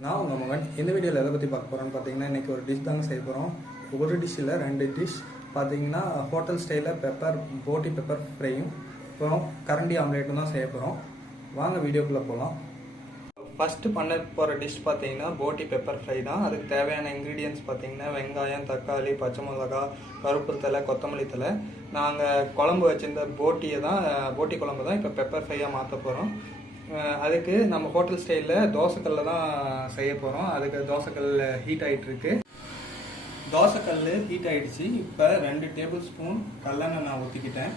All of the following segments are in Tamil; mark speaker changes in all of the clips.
Speaker 1: நான் உங்கள் மகன் இந்த வீடியோவில் எதை பற்றி பார்க்க போகிறோன்னு பார்த்தீங்கன்னா இன்றைக்கி ஒரு டிஷ் தாங்க செய்ய போகிறோம் ஒரு டிஷ்ஷில் ரெண்டு டிஷ் பார்த்தீங்கன்னா ஹோட்டல் ஸ்டைலில் பெப்பர் போட்டி பெப்பர் ஃப்ரையும் அப்புறம் கரண்டி ஆம்லேட்டும் தான் செய்ய போகிறோம் வாங்க வீடியோக்குள்ளே போகலாம் ஃபஸ்ட்டு பண்ண போகிற டிஷ் பார்த்தீங்கன்னா போட்டி பெப்பர் ஃப்ரை தான். அதுக்கு தேவையான இன்க்ரீடியன்ஸ் பார்த்தீங்கன்னா வெங்காயம் தக்காளி பச்சை மிளகா கருப்பு தலை கொத்தமல்லி தலை. நாங்கள் குழம்பு வச்சுருந்த போட்டியை தான் போட்டி குழம்பு தான் இப்போ பெப்பர் ஃப்ரையாக மாற்ற போகிறோம் அதுக்கு நம்ம ஹோட்டல் ஸ்டைலில் தோசைக்கல்ல தான் செய்ய போகிறோம் அதுக்கு தோசைக்கல் ஹீட் ஆகிட்டு இருக்கு தோசைக்கல் ஹீட் ஆகிடுச்சு இப்போ ரெண்டு டேபிள் ஸ்பூன் கல்லெண்ணெய் நான் ஊற்றிக்கிட்டேன்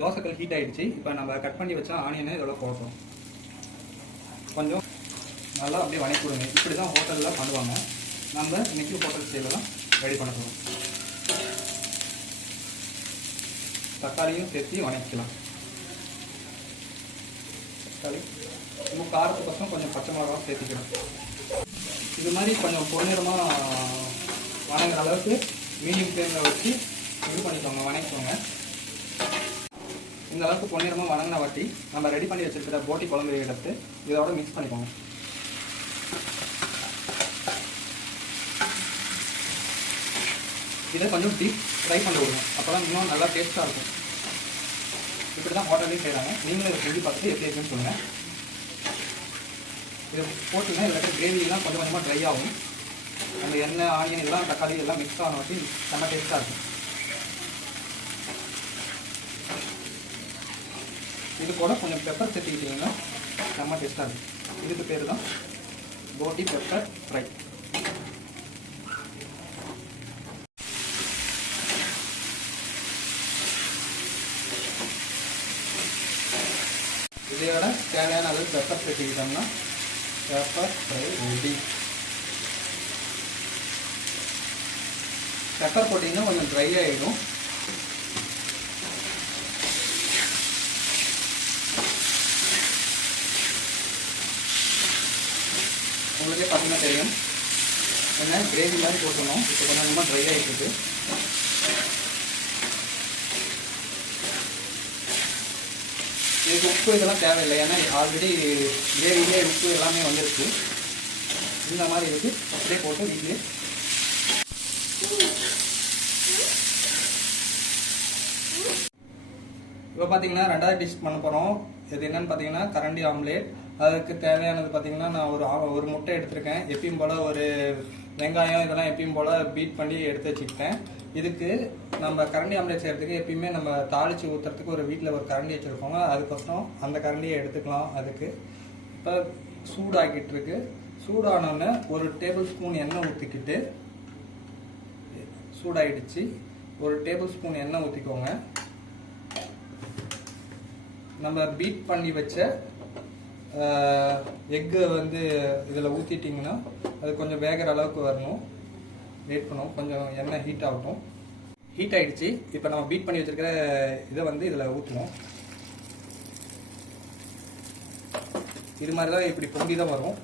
Speaker 1: தோசைக்கல் ஹீட் ஆகிடுச்சு இப்போ நம்ம கட் பண்ணி வச்சா ஆனியனை இதோட போட்டோம் கொஞ்சம் நல்லா அப்படியே வணக்கி விடுங்க இப்படி தான் ஹோட்டலில் பண்ணுவாங்க. நம்ம இன்றைக்கி ஹோட்டல் ஸ்டைலில் தான் ரெடி பண்ண போகிறோம் தக்காளியும் சேர்த்து வணக்கிக்கலாம். தக்காளி நம்ம பசங்க கொஞ்சம் பச்சை மிளகாவும் சேர்த்துக்கணும் இது மாதிரி கொஞ்சம் பொன்னிறமாக வணங்குற அளவுக்கு மீடியம் ஃப்ளேமில் வச்சு இது பண்ணிக்கோங்க வணக்கிக்கோங்க. இந்த அளவுக்கு பொன்னிறமாக வணங்கின வாட்டி நம்ம ரெடி பண்ணி வச்சிருக்கிற போட்டி குழம்பு எடுத்து இதோட மிக்ஸ் பண்ணிக்கோங்க. இதை கொஞ்சம் டீப் ஃப்ரை பண்ணி விடுங்க. அப்போ தான் இன்னும் நல்லா டேஸ்ட்டாக இருக்கும். இப்படி தான் ஹோட்டல்லையும் செய்கிறாங்க நீங்களும் இதை செஞ்சு பார்த்துட்டு எப்படி இருக்குன்னு சொல்லுங்கள் இதை போட்டிங்கன்னா இதில் இருக்கிற கிரேவிலாம் கொஞ்சம் கொஞ்சமாக ட்ரை ஆகும். அந்த எண்ணெய் ஆனியன் இதெல்லாம் தக்காளி எல்லாம் மிக்ஸ் ஆன வச்சு செம்ம டேஸ்ட்டாக இருக்கும். இது கூட கொஞ்சம் பெப்பர் சேர்த்துக்கிட்டிங்கன்னா செம்ம டேஸ்ட்டாக இருக்கும். இதுக்கு பேர் தான் போட்டி பெப்பர் ஃப்ரை இதோட தேவையான அளவு பெப்பர் சேர்த்துக்கிட்டோம்னா பெப்பர் ஃப்ரை ரெடி பெப்பர் போட்டிங்கன்னா கொஞ்சம் ட்ரை ஆகிடும் உங்களுக்கே பார்த்தீங்கன்னா தெரியும் என்ன கிரேவி மாதிரி போட்டணும் இப்போ கொஞ்சம் கொஞ்சமாக ட்ரை ஆகிட்டு இதுக்கு உப்பு இதெல்லாம் தேவையில்லை. ஏன்னா ஆல்ரெடி கிரேவிலே உப்பு எல்லாமே வந்துருக்கு. இந்த மாதிரி இருக்கு அப்படியே போட்டு வீட்லேயே இப்போ பார்த்தீங்கன்னா ரெண்டாவது டிஷ் பண்ண போகிறோம் இது என்னன்னு பார்த்தீங்கன்னா கரண்டி ஆம்லேட் அதுக்கு தேவையானது பார்த்தீங்கன்னா நான் ஒரு ஆ- ஒரு முட்டை எடுத்திருக்கேன். எப்பயும் போல் ஒரு வெங்காயம் இதெல்லாம் எப்பயும் போல் பீட் பண்ணி எடுத்து வச்சுக்கிட்டேன். இதுக்கு நம்ம கரண்டி ஆம்லேட் செய்கிறதுக்கு எப்பயுமே நம்ம தாளித்து ஊற்றுறதுக்கு ஒரு வீட்டில் ஒரு கரண்டி வச்சுருக்கோங்க. அதுக்கப்புறம் அந்த கரண்டியை எடுத்துக்கலாம் அதுக்கு. இப்போ சூடாக்கிட்டு இருக்கு. சூடானோடனே ஒரு டேபிள் ஸ்பூன் எண்ணெய் ஊற்றிக்கிட்டு சூடாயிடுச்சு. ஒரு டேபிள் ஸ்பூன் எண்ணெய் ஊற்றிக்கோங்க நம்ம பீட் பண்ணி வச்ச எக்கு வந்து இதில் ஊற்றிட்டிங்கன்னா அது கொஞ்சம் வேகிற அளவுக்கு வரணும். வெயிட் பண்ணுவோம் கொஞ்சம் எண்ணெய் ஹீட் ஆகட்டும். ஹீட் ஆகிடுச்சு இப்போ நம்ம பீட் பண்ணி வச்சிருக்கிற இதை வந்து இதில் ஊற்றுவோம் இது மாதிரி தான் இப்படி பொங்கி தான் வரும்.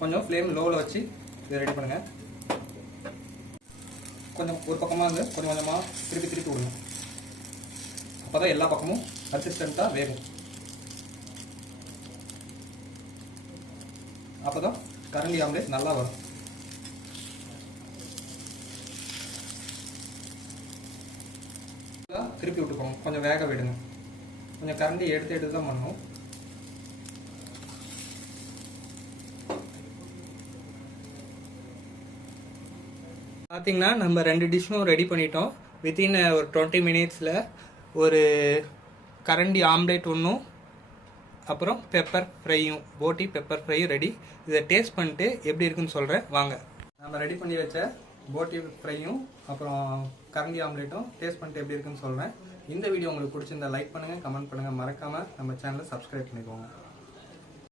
Speaker 1: கொஞ்சம் ஃப்ளேம் லோவில் வச்சு இதை ரெடி பண்ணுங்கள் கொஞ்சம் ஒரு பக்கமாக வந்து கொஞ்சம் கொஞ்சமாக திருப்பி திருப்பி விடணும். அப்போ தான் எல்லா பக்கமும் கன்சிஸ்டண்ட்டாக வேகும். அப்போ தான் கரண்டி ஆம்லேட் நல்லா வரும். திருப்பி விட்டுக்கோங்க கொஞ்சம் வேக விடுங்க. கொஞ்சம் கரண்டி எடுத்து எடுத்து தான் பண்ணணும். பார்த்தீங்கன்னா நம்ம ரெண்டு டிஷ்ஷும் ரெடி பண்ணிட்டோம். வித்தின் ஒரு டுவெண்ட்டி மினிட்ஸில் ஒரு கரண்டி ஆம்லேட் ஒன்றும் அப்புறம் பெப்பர் ஃப்ரையும் போட்டி பெப்பர் ஃப்ரையும் ரெடி இதை டேஸ்ட் பண்ணிட்டு எப்படி இருக்குன்னு சொல்கிறேன் வாங்க. நம்ம ரெடி பண்ணி வச்ச போட்டி ஃப்ரையும் அப்புறம் கரண்டி ஆம்லேட்டும் டேஸ்ட் பண்ணிட்டு எப்படி இருக்குன்னு சொல்கிறேன் இந்த வீடியோ உங்களுக்கு பிடிச்சிருந்தா லைக் பண்ணுங்கள் கமெண்ட் பண்ணுங்கள் மறக்காமல் நம்ம சேனலை சப்ஸ்கிரைப் பண்ணிக்கோங்க.